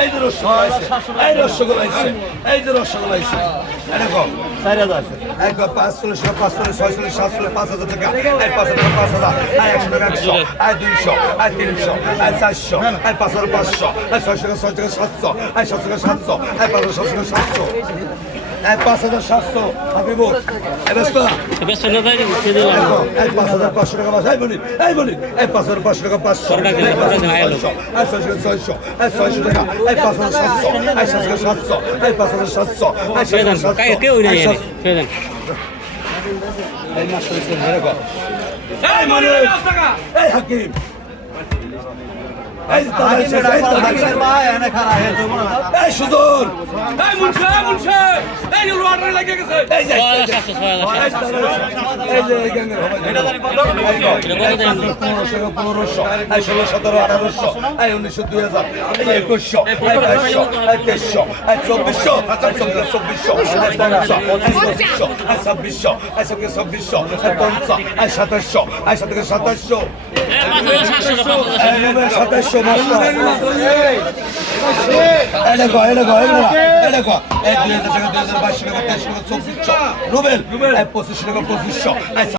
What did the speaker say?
এই যে রসগোল্লা আছে, এই রসগোল্লা আছে, এই যে রসগোল্লা আছে, এরকম 4000 এক 45 45 46 47 5000 টাকা, এই 5000 টাকা 5000, এই 100 টাকা 100, এই 200, এই 300, এই 400, এই 5500, এই 600 টাকা 600 টাকা 700, এই 700 টাকা 700, এই 5700 টাকা 700, এই 5700 হাবিবুর, এই ব্যস্ত বেশ না তাই দিতে দিলাম এই 5500 টাকা বাস, এই বলি এই 5500 টাকা 500, এই 5600, এই 600 এই 600 টাকা, এই 5700, এই 700, এই 5700, এই 700, কাই কেউ নাই এনে ফেদেন এই মাস্টার ইসলাম এরকম এই মনির এই হাকিম এই ভাই এনে খারাপ হে তো মনে এই সুজন এই মুনশা এই লটারি লাগে গেছে এই যে 6700 এই যে গ্যাংয়ের হবে এটা জানি 1500 এই 16 17 1800 এই 1900 2000 এই 2100 এই 2200 এই 2300 এই 2400 এই 2400 এই 2500 এই 2500 এই 2600 এই 2600 এই 50 এই 2700 এই 2700 এই 2700 মাস্টার এটা গো এই 2000 টাকা 2200 টাকা 2300 টাকা 2400 রুবেল এই 2500 টাকা 2500